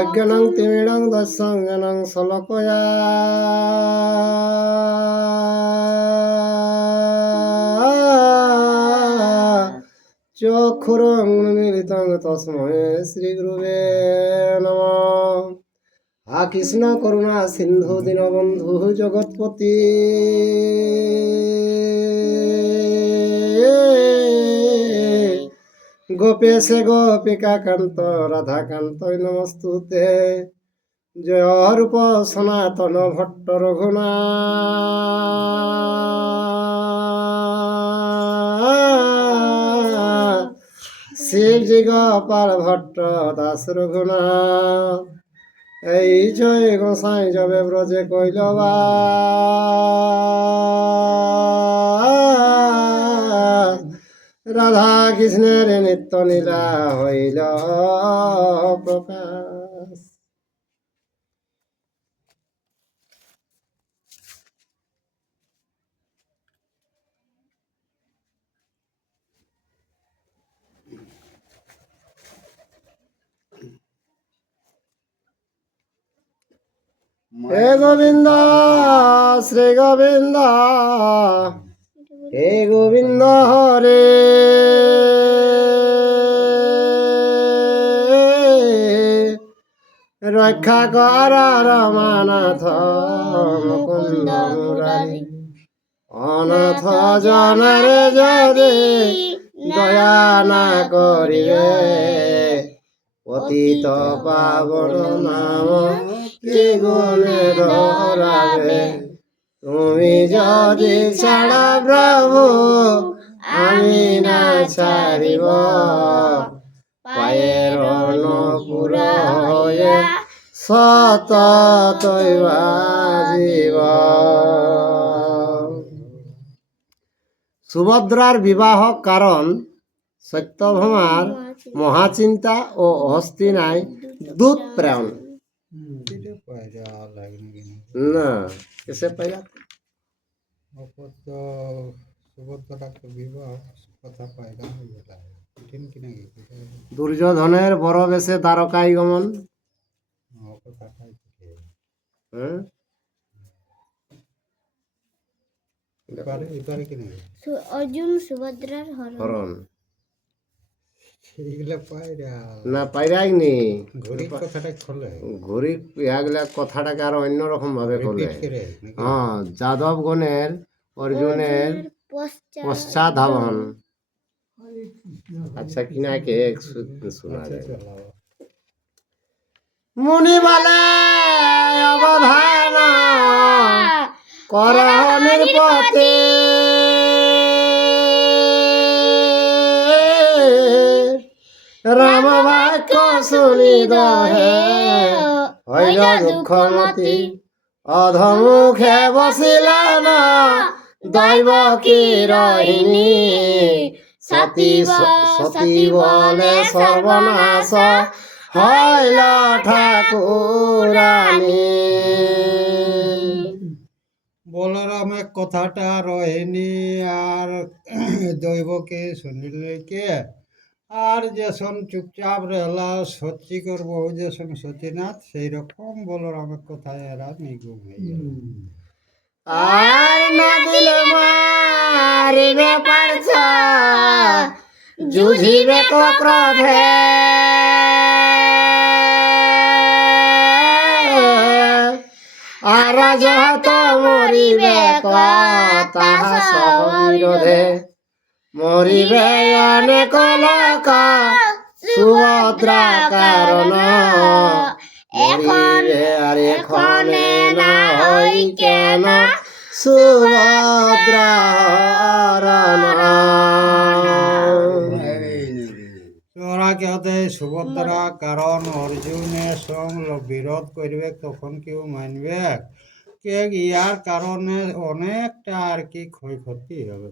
অজ্ঞানং তিমিরং দশং সলকয়া চক্ষুরং মিলিতং তস্মৈ শ্রীগুরুবে নমঃ হা কৃষ্ণ করুণা সিন্ধু দীনবন্ধু জগৎপতি গোপেশ গোপিকা কান্ত রাধাকান্ত নমস্তুতে। জয় রূপ সনাতন ভট্ট রঘুনাথ। শিবজি গোপাল ভট্ট, দাস রঘুনাথ। এই জয় গোসাই যবে ব্রজে কইল রাধা কৃষ্ণের নিত্য নীলা হইল প্রকাশ। হে গোবিন্দ শ্রী গোবিন্দ হে গোবিন্দ হরে রক্ষা কর রমানাথ মুকুন্দ মুরারি অনাথ জনরে যদি দয়া না করিবে, পতিত পাবন নাম কি গুণে ধরাবে। তুমি যদি ছাড়া প্রভু, আমি না ছাড়িব। পায়ের অনুপুর হয়ে সুভদ্রার বিবাহ কারণ সত্যভামার মহাচিন্তা ও হস্তিনায় দূত প্রেরণ না পাইলা দুর্যোধনের বড় বেশে দ্বারকায় গমন। হ্যাঁ? এবারে এবারে কি নাকি সু- অর্জুন সুভদ্রার হরণ। না কথাটা খোলে। ঘুরি ইয়াগুলা কথাটাকে আর অন্যরকম ভাবে করলে রিপিট করে নাকি? হ্যাঁ যাদবগণের অর্জুনের পশ্চাৎ পশ্চাধাবন আচ্ছা কিনাকে শোনা যায়। চলো। মুনি বলে অবধান কর নির্পতি রাম বাক্য শুনি দহে হইল দুঃখমতি। অধমুখে বসিলা না। দৈব কি রহিনী সতী সতী বলে সর্বনাশ। হইল ঠাকুরানী। বলরামে কথাটা রহেনি আর দৈবকে শুনিলে কে? আর যেসন চুপচাপ রেলা সত্যি করব যেসন সতীনাথ সেই রকম বলরামের কথায় এরা নিগুম হয়ে গেল। আর না দিলে মারিবে পারছ যুঝিবে ক্রোধে আর যত মরিবে তাহা সহ বিরোধে মরিবে অনেক লোক সুভদ্রা কারণ। মরিবে আর এখনে না হই কেন সুভদ্রা কেহতে সুভদ্রা কারণ অর্জুনের সঙ্গ বিরোধ করবে তখন কেউ মানবে? কে ইয়ার কারণে অনেকটা আর কি ক্ষয়ক্ষতি হবে?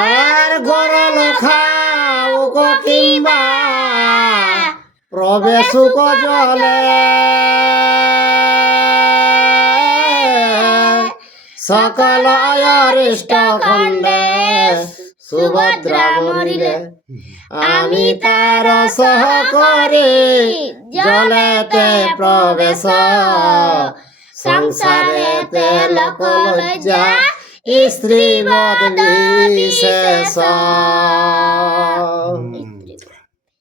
আর গরল খাও কিংবা প্রবেশুক জলে সকল অরিষ্ট খণ্ডে সুভদ্রা মরিলে আমি তার সহ করে জলেতে প্রবেশ। সংসারেতে লোক লজ্জা স্ত্রী বদলি শেষ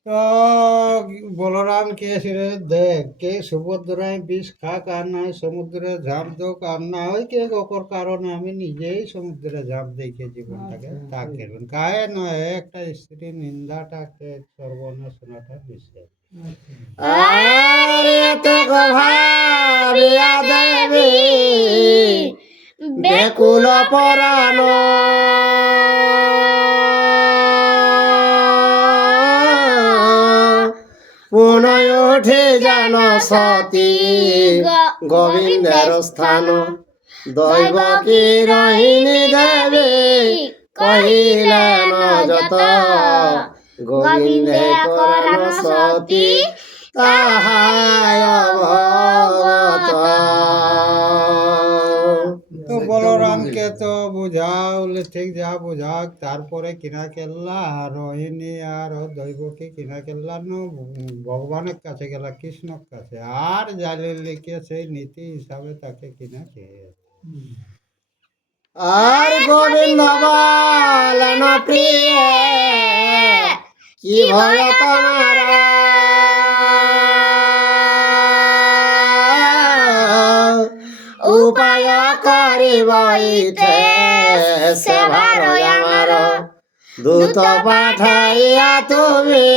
তো বলরাম কে রে দেখ কে সুভদ্রায় বিষ খাক আর নাই সমুদ্রে ঝাঁপ দোক আর না ওই কে ওকর কারণে আমি নিজেই সমুদ্রে ঝাঁপ দেখে জীবনটাকে তা করবেন কায়ে নয় একটা স্ত্রী নিন্দাটাকে সর্বনাশনাটা গো ভাবিয়া দেবী বেকুল পরাণ। পুনয় উঠে জান সতী গোবিন্দের স্থান। দৈব কি রহিনী দেবী কহিলেন যত? গোবিন্দে করণ সতী তাহায় ভগত বলরামকে তো বুঝাওলে ঠিক যা বুঝাক, তারপরে কিনা কেল্লা আর রোহিণী আর দৈবকে কিনা কেল্লা ন ভগবানের কাছে গেলা, কৃষ্ণর কাছে। আর জালে লিখে সেই নীতি হিসাবে তাকে কিনা খেয়ে আর গোবিন্দ বলন প্রিয়, কি ভয় তোমার? উপায় করিব ইতে সেবার আমার দূত পাঠাইয়া তুমি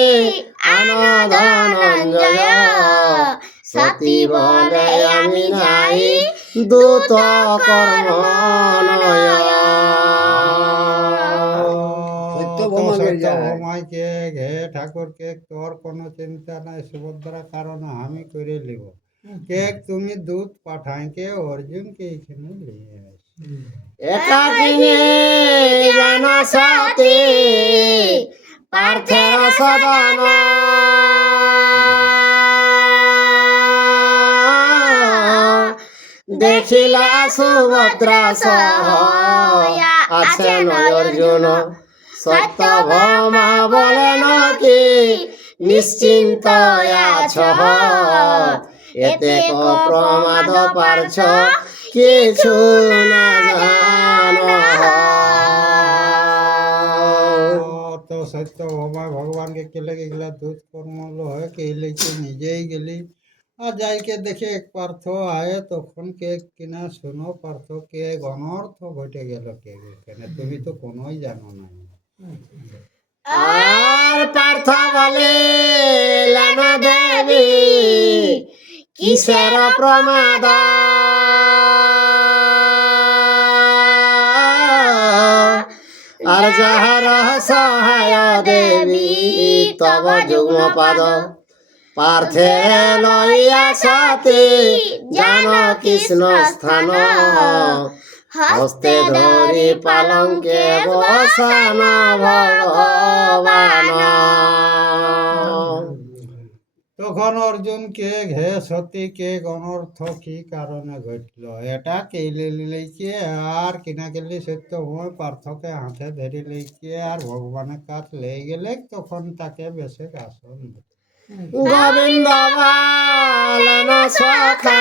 আনো ধনঞ্জয় সতী বলে আমি যাই দূত কর্ম সত্যভামাকে ঘে ঠাকুরকে তোর কোনো চিন্তা নাই সুভদ্রা কারণ আমি করে লিব কে তুমি দুধ পাঠাই কে অর্জুনকে এখানে নিয়ে আসি একাকিনী জান সতী পার্থের সদন দেখিলা সুভদ্রা সহ আছেন অর্জুন সত্য ভমা বলেন কি নিশ্চিন্ত আছ এতে ক প্রমাদ পারছ কিছু না জানো। তো সত্য ভগবান ভগবানকে কেলে গেলা দুধ কর্ম লয় কে লেকে নিজেই গেলি? আর যাইকে দেখে এক পার্থ আয়ে তখন কে কিনা শোনো পার্থ কে অনর্থ ঘটে গেল কে কেন তুমি তো কোনোই জানো না। আর পার্থ বলে লানা দেবী কিসের প্রমাদ আর যাহার সহায় দেবী, তব যুগ্ম পাদ পার্থে লইয়া সাথে, জান কৃষ্ণ স্থান। হস্তে ধরি পালঙ্কে বসান ভগবান। তখন অর্জুন কে ঘে সতী কে অনর্থ কি কারণে ঘটল? এটা কেলে লিখে আর কিনা কেলি সত্য ভূমি পার্থকে হাতে ধরে লিখে আর ভগবানের কাছ লেগে গেলে তখন তাকে বেশে আসন গোবিন্দ সখা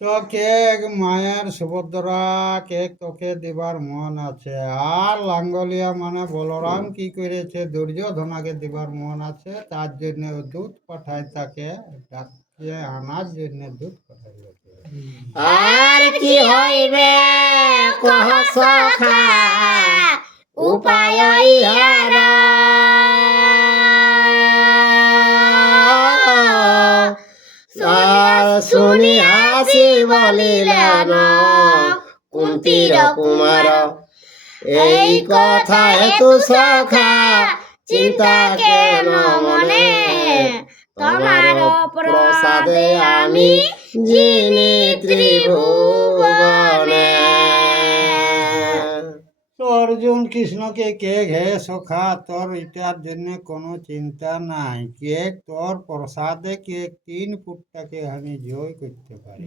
তো কে মায়ের সুভদ্রা কে তোকে দিবার মন আছে। আর লাঙ্গলিয়া মানে বলরাম কি করেছে? দুর্যোধনাকে দিবার মন আছে, তার জন্য দুধ পাঠায় তাকে, ডাকিয়ে আনার জন্য দুধ পাঠাই আর কি হইবে? কহ সখা, উপায় ইহার আর শুনি আসি বলিলেন কুন্তির কুমার এই কথা হেতু সখা চিন্তা কেন মনে? তোমার প্রসাদে আমি যিনি ত্রিভুবনে অর্জুন কৃষ্ণকে কে ঘে সখা তোর এটার জন্য কোনো চিন্তা নাই। কে তোর প্রসাদে কে তিন ফুটটাকে আমি জয় করতে পারি।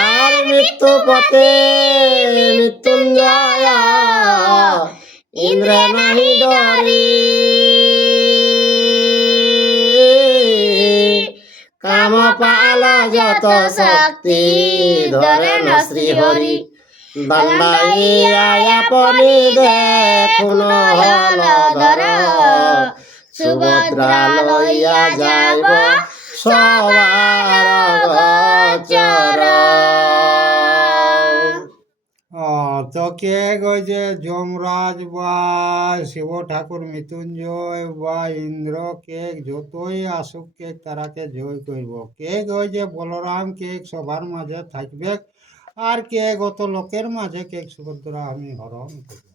আর মৃত্যু পথে মৃত্যুঞ্জয় নাহি কাম পাল যত শক্তি ধরে শ্রী হরি সুভদ্রা লইয়া যাব সবার গোচর। ও তো কে গই যে যমরাজ বা শিব ঠাকুর মৃত্যুঞ্জয় বা ইন্দ্র কে যতই আসুক কে তারাকে জয় করব। কে যে বলরাম কে সবার মাঝে থাকবে আর কে গত লোকের মাঝে কে সুভদ্রা আমি হরণ করব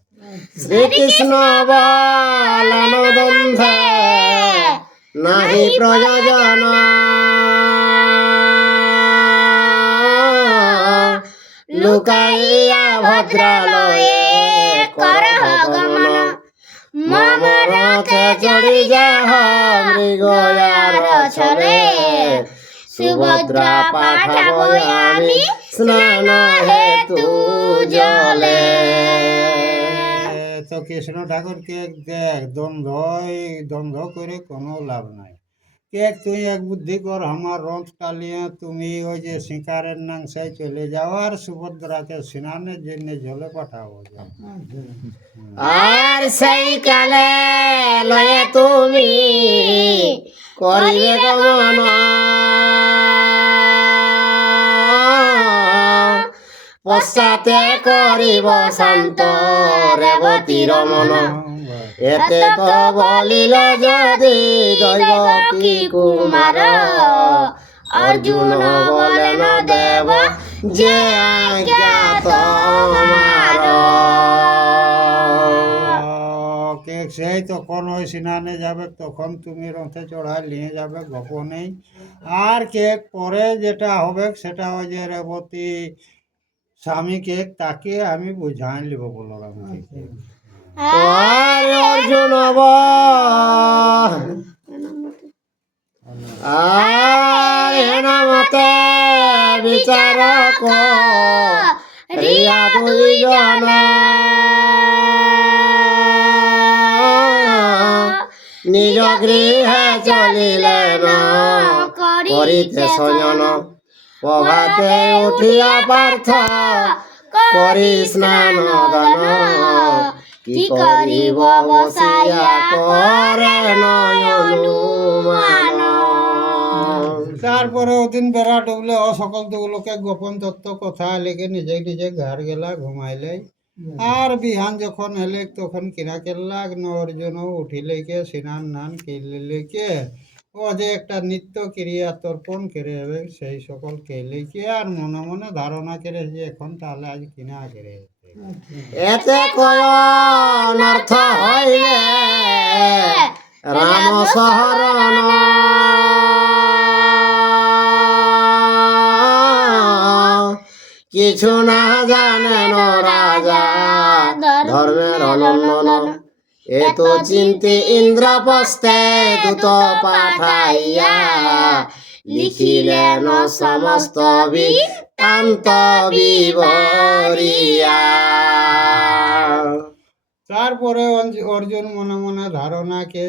শ্রীকৃষ্ণ বলন বন্ধে নাহি প্রয়োজন। লুকাইয়া ভদ্রালয়ে করহ গমন। মম রথে চড়ি যাহ মৃগয়ার ছলে সুভদ্রা পাঠাবো আমি স্নান হেতু জলে। তো কৃষ্ণ ঠাকুরকে, দেখ দ্বন্দ্ব দ্বন্দ্ব করে কোনো লাভ নাই। কে তুই এক বুদ্ধি কর আমার রথ টালিয়ে তুমি ওই যে শিকারের নাংসায় চলে যাও আর সুভদ্রাকে স্নানের জন্য জলে পাঠাবো আর সেই কালে লয়ে তুমি করিবে গমন পশ্চাতে করিব শান্ত রেবতীর মন এতে তো বলিল যদি দৈব কি কুমার? অর্জুন বলেন দেব যে সেই তখন ওই স্নানে যাবে তখন তুমি রথে চড়াই নিয়ে যাবে গোপনেই। আর কে পরে যেটা হবে সেটা ওই যে রেবতী স্বামীকে তাকে আমি বুঝাই লিব বলরামকে আর অর্জুন আর হেন মতে বিচার রিয়া দুইজন। নিজ গৃহে চলিলেন করিতে শয়ন প্রভাতে উঠিয়া পার্থ করি স্নান দান। কি করিব বসাইয়া করে নয়নুমান তারপরে ওদিন বেড়া ডুবলে ও সকল দুগুলোকে গোপন তত্ত্ব কথা লেগে নিজে নিজে ঘর গেলা ঘুমাইলে আর বিহান যখন এলে তখন কিনা কেল্লা অর্জুন উঠিলে কে স্নান নান কেলে কে ও যে একটা নিত্য ক্রিয়া তর্পণ করে হবে সেই সকল কেলে কে আর মনে মনে ধারণা করে যে এখন তাহলে আজ কিনা করে? এতে কয়ন অর্থ হইলে রাম শহরণ কিছু না জানেন রাজা ধর্মের অনন্দন এত চিন্তি ইন্দ্রপস্তে দূত পাঠাইয়া লিখিলেন সমস্ত বিবরিয়া তারপরে অর্জুন মনে মনে ধারণা কে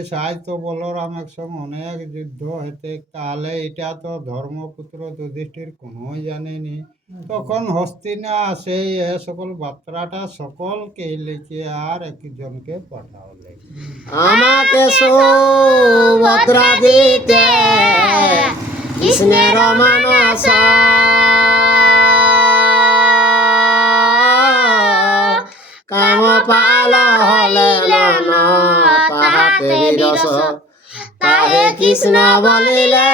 তো বলরাম একসঙ্গে অনেক যুদ্ধ হতে তাহলে এটা তো ধর্মপুত্র যুধিষ্ঠির কোনোই জানেনি। তখন হস্তিনা সেই এ সকল বার্তাটা সকলকে লিখে আর একজনকে পাঠালে আমাকে সুভদ্রা দিতে। কৃষ্ণের মানস কাম পাল হলে তাহাতে বিরস তাহে কৃষ্ণ বলিলে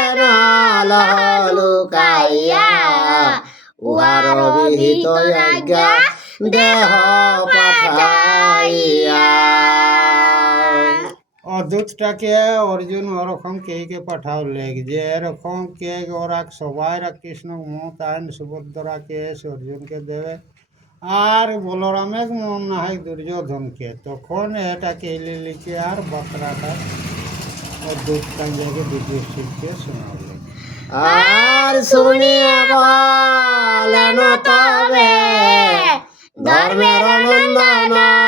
লুকাইয়া উহার বিহিত আজ্ঞা দেহ পাঠাইয়া অদূতটাকে অর্জুন ওরকম কে কে পাঠাওলে যে এরকম কে ওরা সবাই কৃষ্ণ মত আইন সুভদ্রাকে এসে অর্জুনকে দেবে আর বলরামের মন না হয় দুর্যোধনকে তখন এটাকে লিলিকে আর বার্তাটা অদ্ভুত কাঞ্জাকে বিদ্যুৎকে শোনাবলে আর শুনিয়া বলেন তবে ধর্মের নন্দন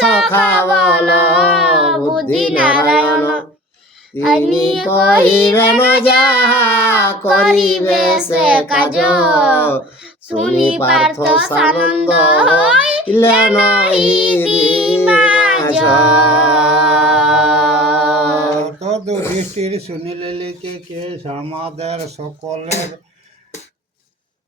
সখা বল বুদ্ধি নারায়ণ। তিনি কহিবেন যাহা করিবে সে শুনি পার্থ সানন্দ হইলেন মাঝ তো যুধিষ্ঠির শুনিলে লিখে কে আমাদের সকলের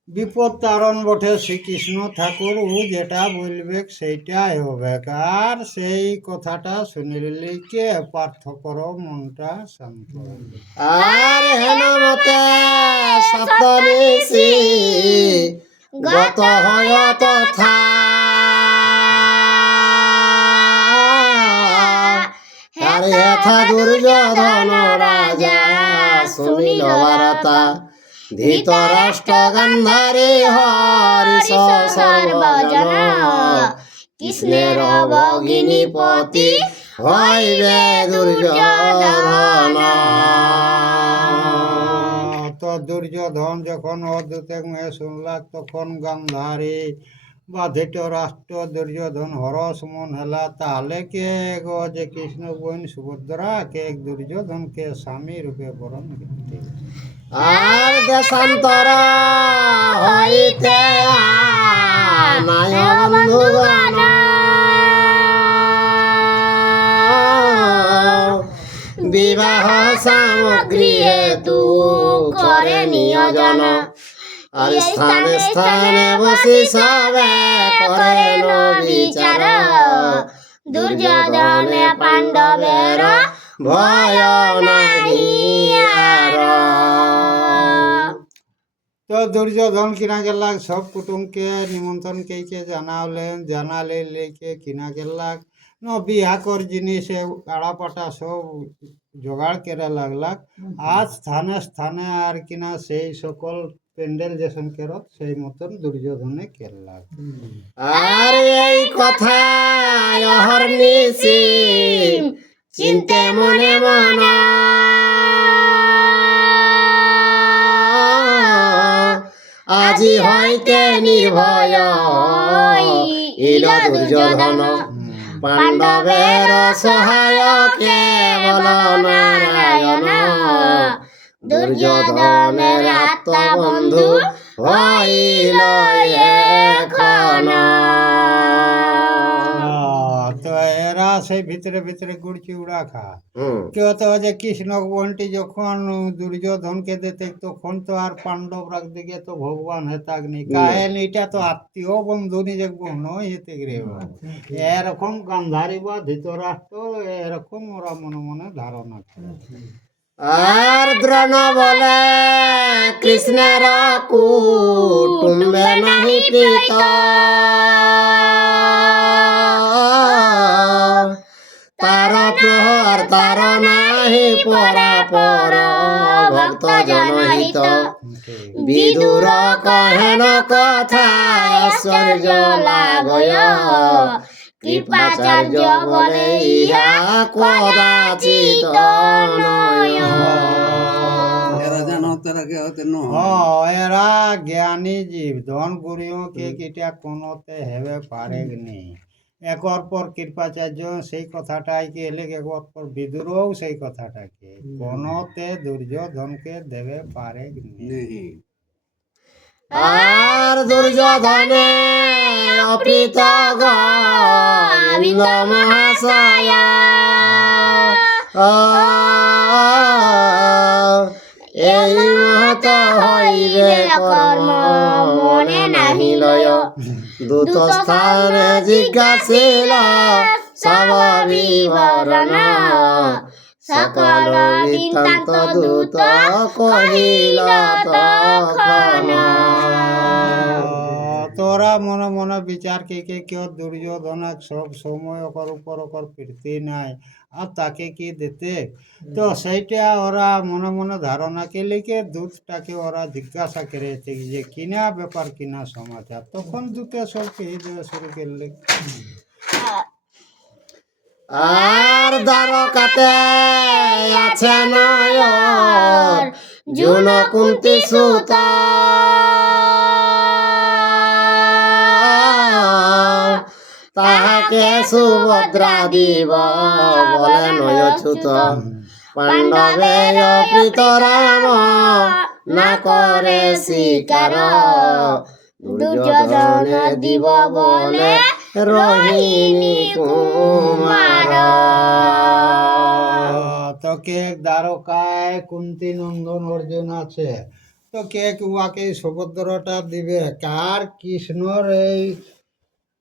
বিপদ তারণ বটে শ্রীকৃষ্ণ ঠাকুর, ও যেটা বলবে সেইটাই হবে। আর সেই কথাটা শুনিলে লিখে পার্থকর মনটা শান্ত। আর হেন গত হয় দুর্যোধন রাজা, শুনিল বারতা। ধৃতরাষ্ট্র গান্ধারী হরিষ সর্বজন। কৃষ্ণের ভগিনীপতি হইবে দুর্যোধন। তো দুর্যোধন যখন অদ্যুতে মেয়ে শুনলাক তখন গান্ধারী বা ধৃত রাষ্ট্র দুর্যোধন হরস মন হেলা, তাহলে কে গো যে কৃষ্ণ বোন সুভদ্রা, কে দুর্যোধনকে স্বামী রূপে বরণ আর দেশান্তর হইতে বন্ধুগণ। বিবাহ সামগ্রী হেতু করে নিয়োজন আর স্থানে স্থানে বসি সবে করেন বিচার। দুর্যোধনে পাণ্ডবের ভয় নাহি। তো দুর্যোধন কিনা গেলাক সব কুটুমকে নিমন্ত্রণ কে কে জানালেন, জানালে লেকে কিনা গেলাক ন, বিয়া কর জিনিসে আড়া পাটা সব জোগাড় করে লাগলাক। আজ স্থানে স্থানে আর কিনা সেই সকল প্যান্ডেল যেসন কেরত, সেই মতন দুর্যোধনে কেরলাক। আর এই কথা চিন্তে মনে মন। আজি হইতে নির্ভয় ইল দুর্যোধন। পাণ্ডবের সহায় কেবল নারায়ণ। দুর্যোধনের আত্মবন্ধু হইল এখন। সেই ভিতরে ভিতরে গুড় চিউড়া খা। কেউ তো যে কৃষ্ণ বন্টি যখন দুর্যোধনকে দিতে তখন তো আর পাণ্ডব রাখ দিকে তো ভগবান হেতাগ্নি। কাহেন এটা তো আত্মীয় বন্ধু নিজে বোন হেতে গ্রে এরকম গান্ধারী বা ধৃতরাষ্ট্র এরকম ওরা মনে মনে ধারণা করে। আর দ্রোণ বলে, কৃষ্ণের কুটুম্বে নাহি প্রীত। তার প্রহর তার নাহি পরা পর ভক্ত জনহিত। বিদুর কহেন কথা ঐশ্বর্য লাগয়। কৃপাচার্য বলে ইহা কদাচিত নয় এরা জানো তারা কে হতে ন এরা জ্ঞানী জীব। ধন গুরিও কে কিটা কোনোতে হেবে পারে নি একর পর কৃপাচার্য সেই কথাটাই কে এলে একর পর বিদুরও সেই কথাটাকে কোনোতে দুর্যোধনকে দেবে পারে নি আর দুর্যোধনে অপ্রীত গোবিন্দ মহাশয়। এই মহত হইবে কর্ম, মনে নাহি লয়। দূত স্থানে জিজ্ঞাসিল, সব সকল বৃত্তান্ত দূত কহিল তখন তোরা মনে মনে বিচার কে কে কেউ দুর্যোধনক সব সময় ওকর উপর ওকর ফিরতে নাই আর তাকে কি দিতে তো সেইটা ওরা মনে মনে ধারণা কে লিখে দূতটাকে ওরা জিজ্ঞাসা করেছে যে কিনা ব্যাপার কিনা সমাচার তখন দূতে সব কে শুরু করলে আর দ্বারকাতে আছে নয়র জুন কুন্তি সুত। তাহাকে সুভদ্রা দিব বলে নয়চ্যুত। পাণ্ডবে প্রীতরাম, না করে শিকার। দুর্যোধন দিব বলে রোহিণী কুমার। তো কে দ্বারকায় কুন্তি নন্দন অর্জুন আছে। তো কে উহাকে সুভদ্রটা দিবে। কার কৃষ্ণর এই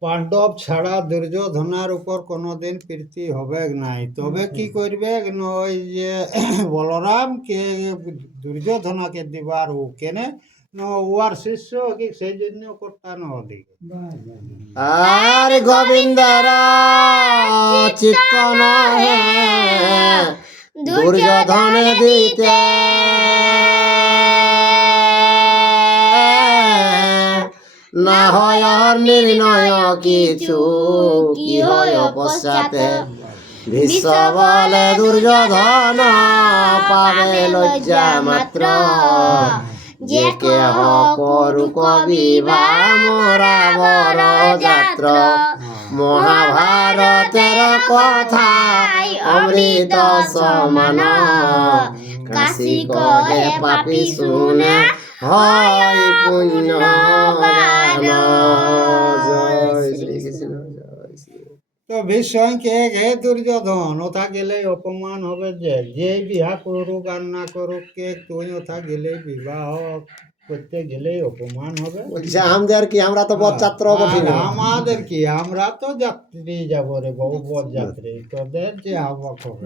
পাণ্ডব ছাড়া দুর্যোধনার উপর কোনোদিন প্রীতি হবে নাই? তবে কি করবে? না ওই যে বলরাম কে দুর্যোধনাকে দিবার ও কেনে? শিষ্য কি সেই জন্য ওদিকে আর দুর্যোধনে দিতে। না হয় নির্ণয় কিছু কি হয় পশ্চাতে বিশ্ব বলে দুর্যোধন পাবে লজ্জা মাত্র। যে কেহ করুক বিবাহ মোরা বড় যাত্র মহাভারতের কথা অমৃত সমান। কাশী কহে পাপি শুনে হয় পুণ্যবান। জয় শ্রী তো ভীষণ কে হে দুর্যোধন? ওথা গেলে অপমান হবে যে যে বিবাহ করুক আর না করুক কে তুই ওথা গেলে বিবাহ করতে গেলেই অপমান হবে? আমাদের কি আমরা তো আর আমাদের কি আমরা তো যাত্রী যাব রে বহু পথ যাত্রী তোদের যে আবক হবে।